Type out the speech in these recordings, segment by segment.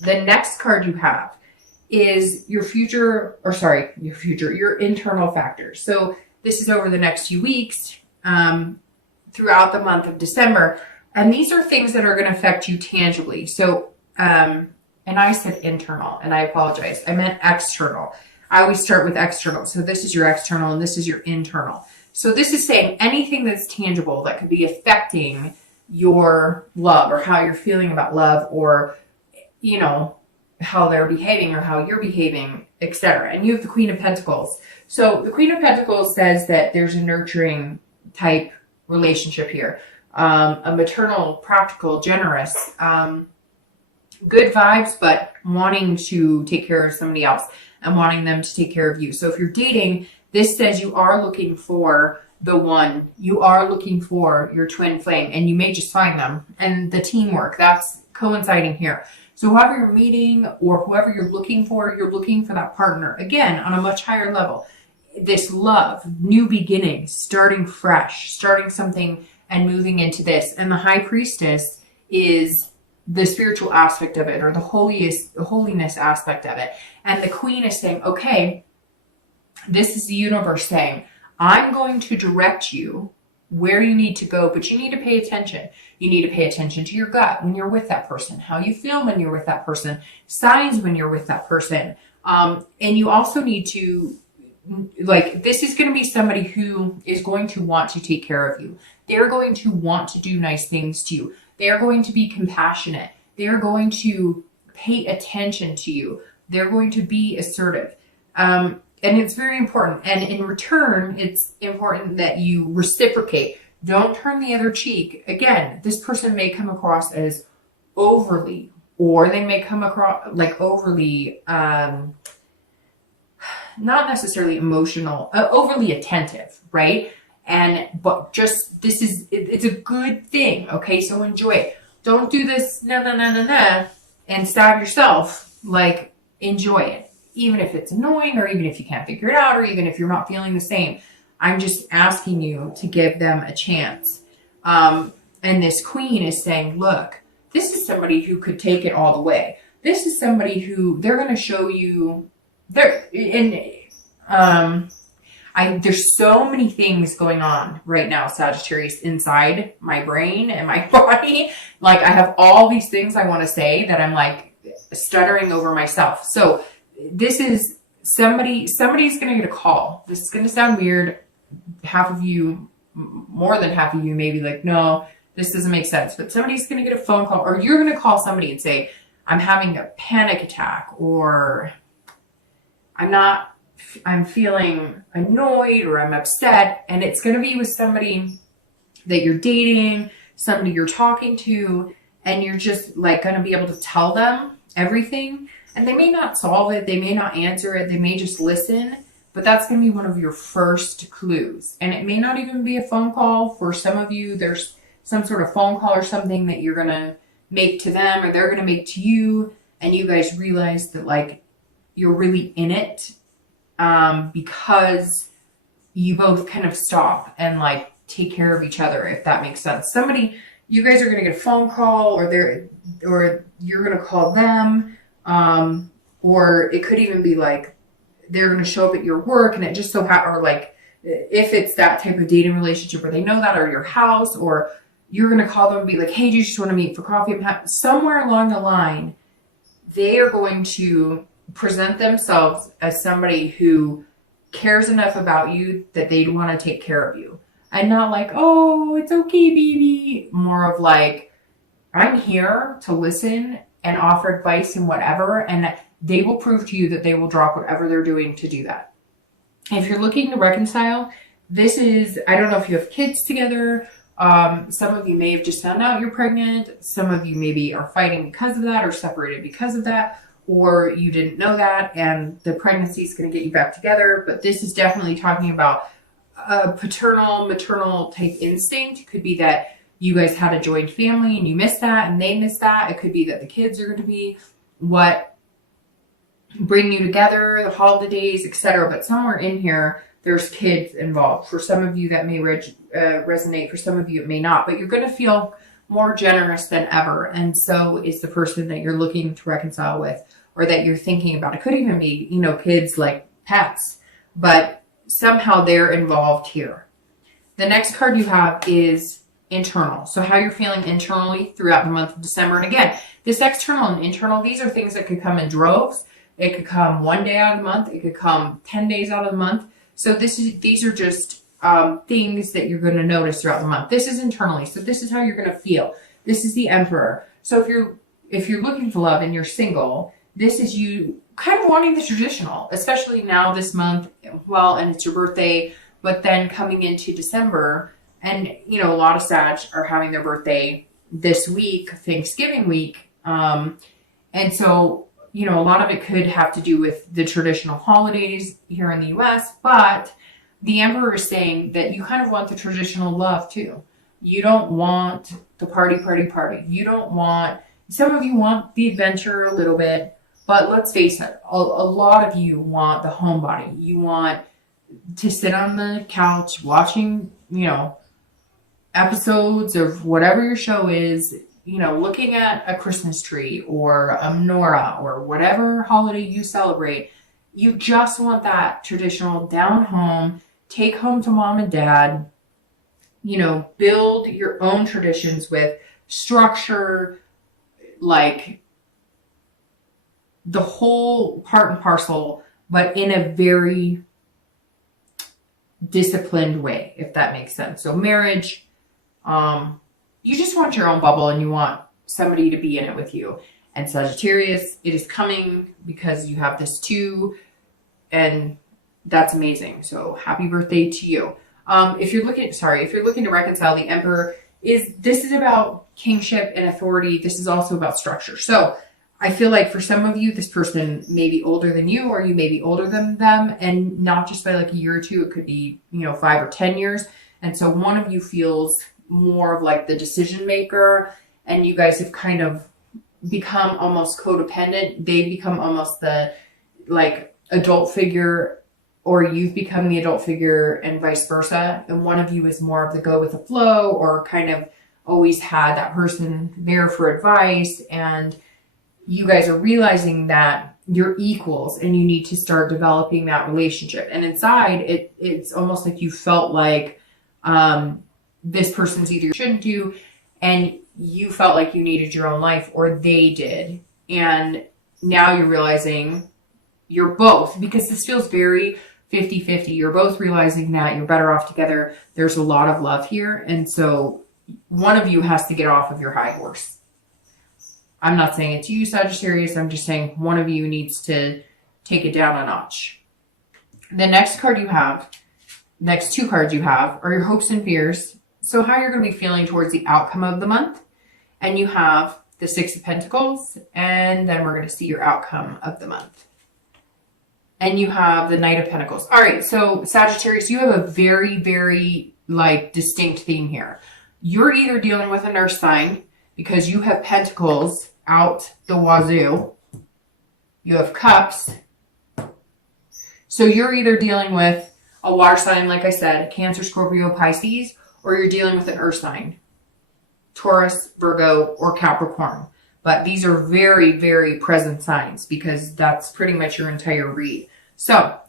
the next card you have is your your internal factors. So this is over the next few weeks, throughout the month of December. And these are things that are going to affect you tangibly. So, and I said internal, and I apologize. I meant external. I always start with external. So this is your external and this is your internal. So this is saying anything that's tangible that could be affecting your love or how you're feeling about love, or, you know, how they're behaving or how you're behaving, etc. And you have the Queen of Pentacles. So the Queen of Pentacles says that there's a nurturing type relationship here. A maternal, practical, generous, good vibes, but wanting to take care of somebody else and wanting them to take care of you. So if you're dating, this says you are looking for the one. You are looking for your twin flame, and you may just find them. And the teamwork, that's coinciding here. So whoever you're meeting or whoever you're looking for that partner, again, on a much higher level. This love, new beginnings, starting fresh, starting something and moving into this. And the High Priestess is the spiritual aspect of it, or the holiness aspect of it. And the Queen is saying, okay, this is the universe saying, I'm going to direct you where you need to go, but you need to pay attention. You need to pay attention to your gut when you're with that person, how you feel when you're with that person, signs when you're with that person. And you also need to, like, this is going to be somebody who is going to want to take care of you. They're going to want to do nice things to you. They're going to be compassionate. They're going to pay attention to you. They're going to be assertive. And it's very important. And in return, it's important that you reciprocate. Don't turn the other cheek. Again, this person may come across as overly, or they may come across like overly, not necessarily emotional, overly attentive, right? But just, it's a good thing. Okay. So enjoy it. Don't do this, and stab yourself. Like, enjoy it. Even if it's annoying, or even if you can't figure it out, or even if you're not feeling the same. I'm just asking you to give them a chance. And this Queen is saying, look, this is somebody who could take it all the way. This is somebody who they're going to show you there's so many things going on right now, Sagittarius, inside my brain and my body. Like, I have all these things I want to say that I'm like stuttering over myself. So this is somebody's going to get a call. This is going to sound weird. Half of you, more than half of you may be like, no, this doesn't make sense. But somebody's going to get a phone call, or you're going to call somebody and say, I'm having a panic attack, or I'm feeling annoyed, or I'm upset. And it's going to be with somebody that you're dating, somebody you're talking to, and you're just like going to be able to tell them everything. And they may not solve it. They may not answer it. They may just listen. But that's going to be one of your first clues. And it may not even be a phone call. For some of you, there's some sort of phone call or something that you're going to make to them, or they're going to make to you. And you guys realize that, like, you're really in it, because you both kind of stop and, like, take care of each other, if that makes sense. You guys are going to get a phone call, or you're going to call them. Or it could even be like they're going to show up at your work, and it just so or like if it's that type of dating relationship where they know that, or your house, or you're going to call them and be like, hey, do you just want to meet for coffee? Somewhere along the line, they are going to present themselves as somebody who cares enough about you that they want to take care of you. And not like, oh, it's okay, baby. More of like, I'm here to listen and offer advice and whatever, and they will prove to you that they will drop whatever they're doing to do that. If you're looking to reconcile, this is, I don't know if you have kids together. Some of you may have just found out you're pregnant. Some of you maybe are fighting because of that, or separated because of that, or you didn't know that and the pregnancy is going to get you back together. But this is definitely talking about a paternal, maternal type instinct. It could be that you guys had a joint family and you missed that and they missed that. It could be that the kids are going to be what bring you together, the holidays, etc. But somewhere in here, there's kids involved. For some of you, that may resonate. For some of you, it may not. But you're going to feel more generous than ever. And so is the person that you're looking to reconcile with, or that you're thinking about. It could even be, you know, kids like pets, but somehow they're involved here. The next card you have is internal. So how you're feeling internally throughout the month of December. And again, this external and internal, these are things that could come in droves. It could come one day out of the month. It could come 10 days out of the month. So these are just things that you're going to notice throughout the month. This is internally. So this is how you're going to feel. This is the Emperor. So if you're looking for love and you're single, this is you kind of wanting the traditional, especially now this month. Well, and it's your birthday, but then coming into December, and you know, a lot of Sag are having their birthday this week, Thanksgiving week. And so, you know, a lot of it could have to do with the traditional holidays here in the US, but the Emperor is saying that you kind of want the traditional love too. You don't want the party. You don't want, some of you want the adventure a little bit, but let's face it, a lot of you want the homebody. You want to sit on the couch watching, you know, episodes of whatever your show is, you know, looking at a Christmas tree or a menorah or whatever holiday you celebrate. You just want that traditional down home, take home to mom and dad, you know, build your own traditions with structure, like the whole part and parcel, but in a very disciplined way, if that makes sense. So marriage, you just want your own bubble and you want somebody to be in it with you. And Sagittarius, it is coming because you have this too, and that's amazing. So happy birthday to you. If you're looking to reconcile, the Emperor this is about kingship and authority. This is also about structure. So I feel like for some of you, this person may be older than you, or you may be older than them, and not just by like a year or two. It could be, you know, 5 or 10 years. And so one of you feels more of like the decision maker, and you guys have kind of become almost codependent. They become almost the like adult figure, or you've become the adult figure, and vice versa. And one of you is more of the go with the flow, or kind of always had that person there for advice. And you guys are realizing that you're equals and you need to start developing that relationship. And inside it's almost like you felt like this person's either shouldn't do, and you felt like you needed your own life, or they did. And now you're realizing you're both, because this feels very 50-50. You're both realizing that you're better off together. There's a lot of love here. And so one of you has to get off of your high horse. I'm not saying it's you, Sagittarius. I'm just saying one of you needs to take it down a notch. The next two cards you have are your hopes and fears. So how you're going to be feeling towards the outcome of the month. And you have the Six of Pentacles, and then we're going to see your outcome of the month. And you have the Knight of Pentacles. All right, so Sagittarius, you have a very, very like distinct theme here. You're either dealing with an earth sign, because you have pentacles out the wazoo. You have cups. So you're either dealing with a water sign, like I said, Cancer, Scorpio, Pisces, or you're dealing with an earth sign, Taurus, Virgo, or Capricorn. But these are very, very present signs, because that's pretty much your entire read. So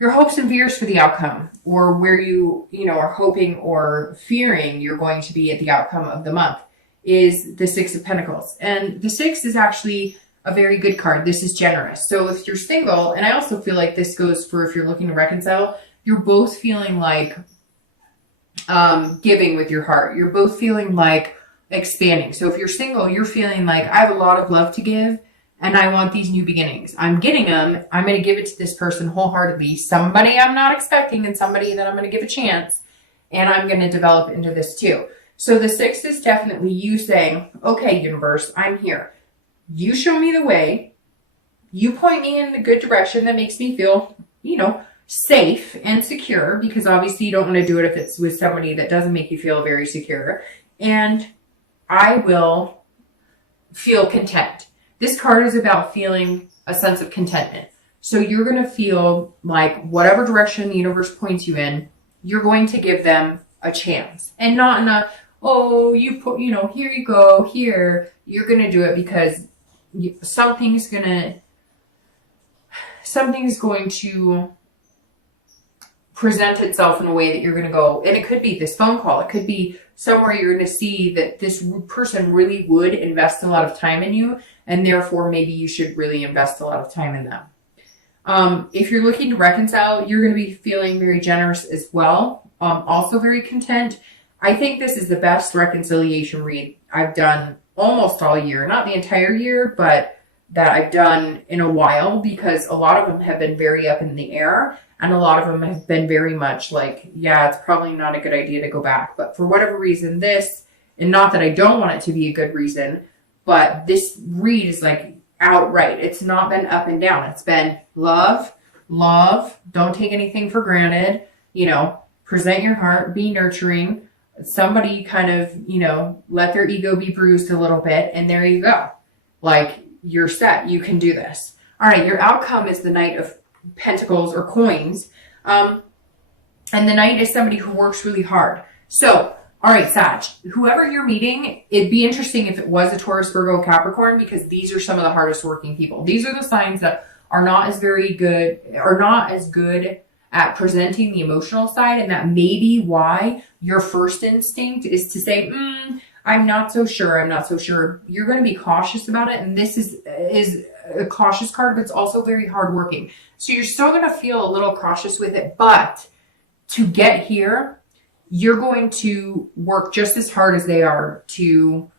your hopes and fears for the outcome, or where you are hoping or fearing you're going to be at the outcome of the month, is the Six of Pentacles. And the Six is actually a very good card. This is generous. So if you're single, and I also feel like this goes for if you're looking to reconcile, you're both feeling like giving with your heart. You're both feeling like expanding. So if you're single, you're feeling like I have a lot of love to give, and I want these new beginnings. I'm getting them. I'm going to give it to this person wholeheartedly. Somebody I'm not expecting, and somebody that I'm going to give a chance, and I'm going to develop into this too. So the Six is definitely you saying, okay, universe, I'm here. You show me the way. You point me in the good direction that makes me feel, safe and secure, because obviously you don't want to do it if it's with somebody that doesn't make you feel very secure. And I will feel content. This card is about feeling a sense of contentment. So you're going to feel like whatever direction the universe points you in, you're going to give them a chance. And not in a, oh, you put, here you go, here. You're going to do it because something's going to present itself in a way that you're going to go, and it could be this phone call. It could be somewhere you're going to see that this person really would invest a lot of time in you, and therefore maybe you should really invest a lot of time in them. If you're looking to reconcile, you're going to be feeling very generous as well. Also very content. I think this is the best reconciliation read I've done almost all year. Not the entire year, but that I've done in a while, because a lot of them have been very up in the air, and a lot of them have been very much like, yeah, it's probably not a good idea to go back. But for whatever reason, this, and not that I don't want it to be a good reason, but this read is like outright. It's not been up and down. It's been love, don't take anything for granted, present your heart, be nurturing. Somebody kind of, let their ego be bruised a little bit, and there you go. Like, you're set. You can do this. All right, your outcome is the Knight of Pentacles or coins. And the Knight is somebody who works really hard. So, all right, Sag, whoever you're meeting, it'd be interesting if it was a Taurus, Virgo, Capricorn, because these are some of the hardest working people. These are the signs that are not as good at presenting the emotional side, and that may be why your first instinct is to say, I'm not so sure. You're going to be cautious about it, and this is a cautious card, but it's also very hardworking. So you're still going to feel a little cautious with it, but to get here, you're going to work just as hard as they are to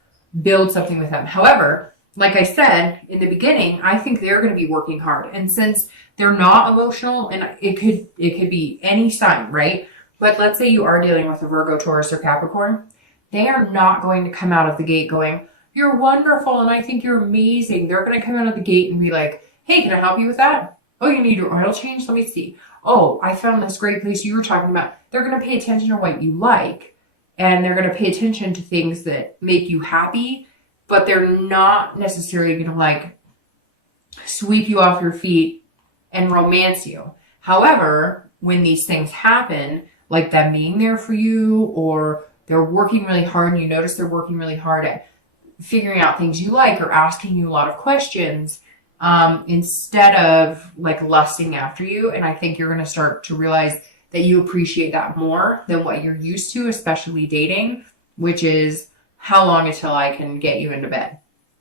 build something with them. However, like I said in the beginning, I think they're going to be working hard. And since they're not emotional, and it could be any sign, right? But let's say you are dealing with a Virgo, Taurus, or Capricorn. They are not going to come out of the gate going, you're wonderful and I think you're amazing. They're going to come out of the gate and be like, hey, can I help you with that? Oh, you need your oil change? Let me see. Oh, I found this great place you were talking about. They're going to pay attention to what you like, and they're going to pay attention to things that make you happy, but they're not necessarily going to like sweep you off your feet and romance you. However, when these things happen, like them being there for you, or they're working really hard and you notice they're working really hard at figuring out things you like or asking you a lot of questions, instead of like lusting after you. And I think you're going to start to realize that you appreciate that more than what you're used to, especially dating, which is how long until I can get you into bed,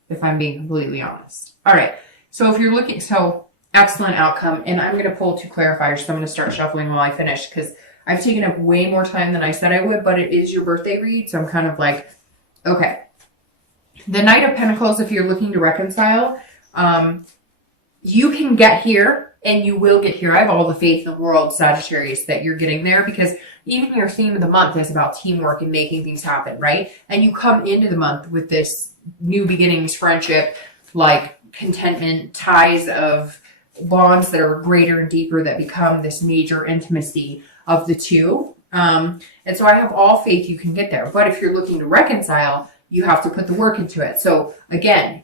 if I'm being completely honest. All right. So if you're looking, so excellent outcome. And I'm going to pull 2 clarifiers. So I'm going to start shuffling while I finish, because I've taken up way more time than I said I would, but it is your birthday read. So I'm kind of like, okay. The Knight of Pentacles, if you're looking to reconcile, you can get here, and you will get here. I have all the faith in the world, Sagittarius, that you're getting there, because even your theme of the month is about teamwork and making things happen, right? And you come into the month with this new beginnings, friendship, like contentment, ties of bonds that are greater and deeper that become this major intimacy of the two. And so I have all faith you can get there. But if you're looking to reconcile, you have to put the work into it. So again,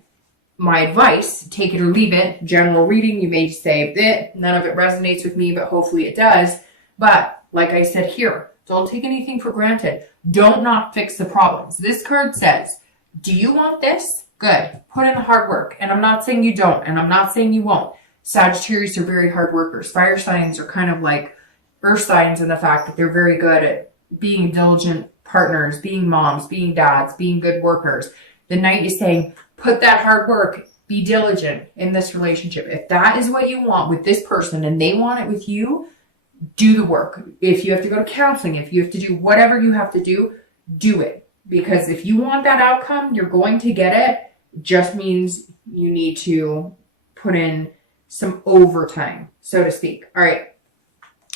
my advice, take it or leave it. General reading, you may say, none of it resonates with me, but hopefully it does. But like I said here, don't take anything for granted. Don't not fix the problems. This card says, do you want this? Good. Put in the hard work. And I'm not saying you don't, and I'm not saying you won't. Sagittarius are very hard workers. Fire signs are kind of like earth signs in the fact that they're very good at being diligent partners, being moms, being dads, being good workers. The Knight is saying, put that hard work, be diligent in this relationship. If that is what you want with this person and they want it with you, do the work. If you have to go to counseling, if you have to do whatever you have to do it. Because if you want that outcome, you're going to get it. It just means you need to put in some overtime, so to speak. All right.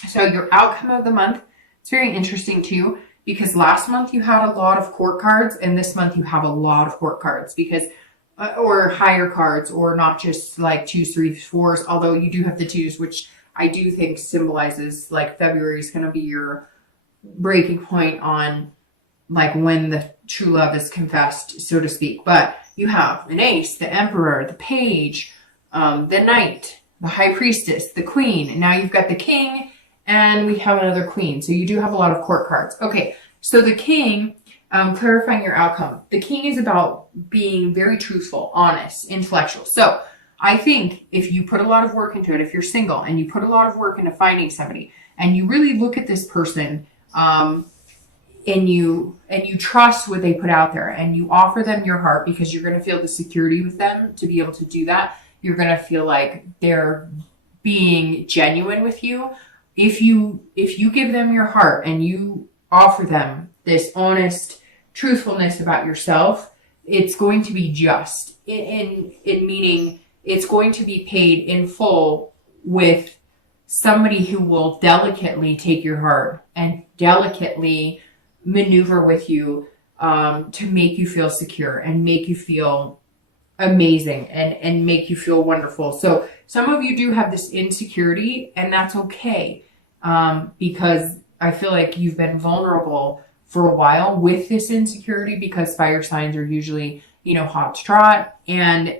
So your outcome of the month, it's very interesting too, because last month you had a lot of court cards, and this month you have a lot of court cards, because or higher cards, or not just like 2s, 3s, 4s, although you do have the 2s, which I do think symbolizes like February is going to be your breaking point on like when the true love is confessed, so to speak. But you have an ace, the emperor, the page, the knight, the high priestess, the queen, and now you've got the king, and we have another queen. So you do have a lot of court cards. Okay, so the king, Clarifying your outcome. The king is about being very truthful, honest, intellectual. So I think if you put a lot of work into it, if you're single and you put a lot of work into finding somebody and you really look at this person, and you trust what they put out there and you offer them your heart because you're going to feel the security with them to be able to do that. You're going to feel like they're being genuine with you. If you give them your heart and you offer them this honest truthfulness about yourself, it's going to be just in meaning it's going to be paid in full with somebody who will delicately take your heart and delicately maneuver with you to make you feel secure and make you feel amazing and make you feel wonderful. So some of you do have this insecurity, and that's okay, because I feel like you've been vulnerable for a while with this insecurity because fire signs are usually, hot to trot, and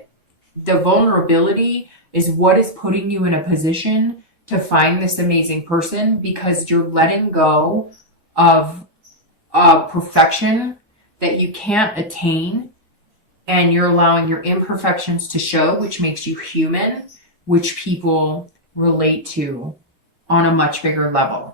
the vulnerability is what is putting you in a position to find this amazing person, because you're letting go of perfection that you can't attain, and you're allowing your imperfections to show, which makes you human, which people relate to on a much bigger level.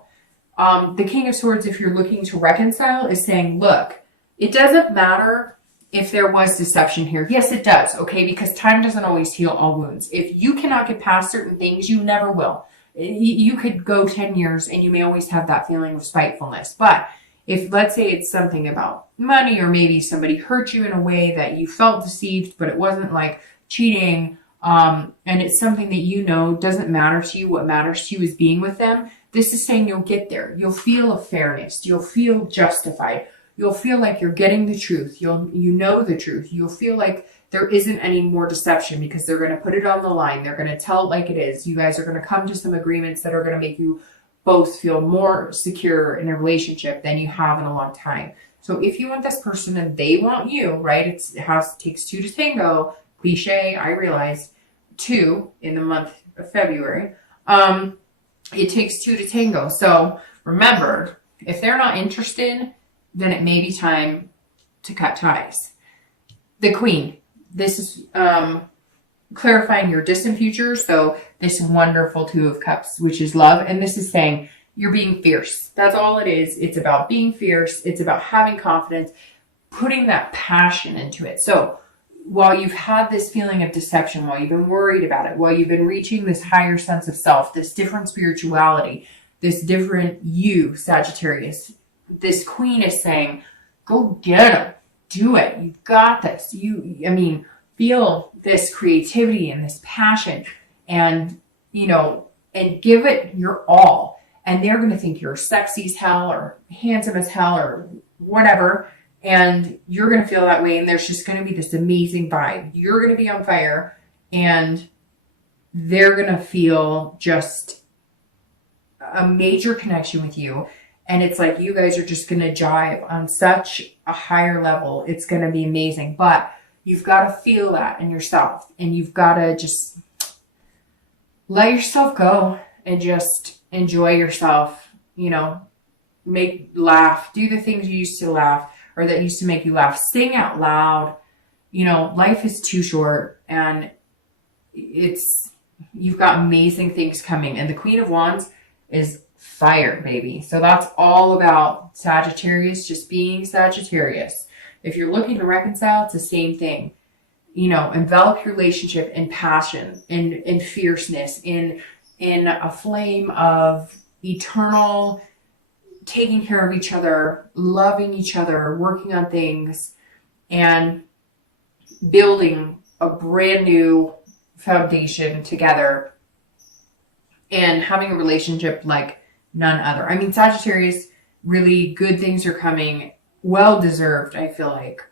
The King of Swords, if you're looking to reconcile, is saying, look, it doesn't matter if there was deception here. Yes, it does, okay? Because time doesn't always heal all wounds. If you cannot get past certain things, you never will. You could go 10 years and you may always have that feeling of spitefulness. But if, let's say, it's something about money, or maybe somebody hurt you in a way that you felt deceived, but it wasn't like cheating, and it's something that doesn't matter to you. What matters to you is being with them. This is saying you'll get there. You'll feel a fairness. You'll feel justified. You'll feel like you're getting the truth. You know the truth. You'll feel like there isn't any more deception because they're going to put it on the line. They're going to tell it like it is. You guys are going to come to some agreements that are going to make you both feel more secure in a relationship than you have in a long time. So if you want this person and they want you, right? It takes two to tango. Cliche, I realize. 2 in the month of February. It takes 2 to tango. So remember, if they're not interested, then it may be time to cut ties. The Queen. This is clarifying your distant future. So this wonderful 2 of Cups, which is love. And this is saying you're being fierce. That's all it is. It's about being fierce. It's about having confidence, putting that passion into it. So while you've had this feeling of deception, while you've been worried about it, while you've been reaching this higher sense of self, this different spirituality, this different you, Sagittarius, this Queen is saying, go get them. Do it. You've got this. Feel this creativity and this passion and give it your all. And they're going to think you're sexy as hell or handsome as hell or whatever. And you're going to feel that way. And there's just going to be this amazing vibe. You're going to be on fire and they're going to feel just a major connection with you. And it's like you guys are just going to jive on such a higher level. It's going to be amazing. But you've got to feel that in yourself. And you've got to just let yourself go and just enjoy yourself. Laugh. Do the things you used to laugh or that used to make you laugh. Sing out loud. Life is too short. And you've got amazing things coming. And the Queen of Wands is fire, baby. So that's all about Sagittarius just being Sagittarius. If you're looking to reconcile, it's the same thing. Envelop your relationship in passion, in fierceness, in a flame of eternal taking care of each other, loving each other, working on things, and building a brand new foundation together and having a relationship like none other. Sagittarius, really good things are coming. Well deserved, I feel like.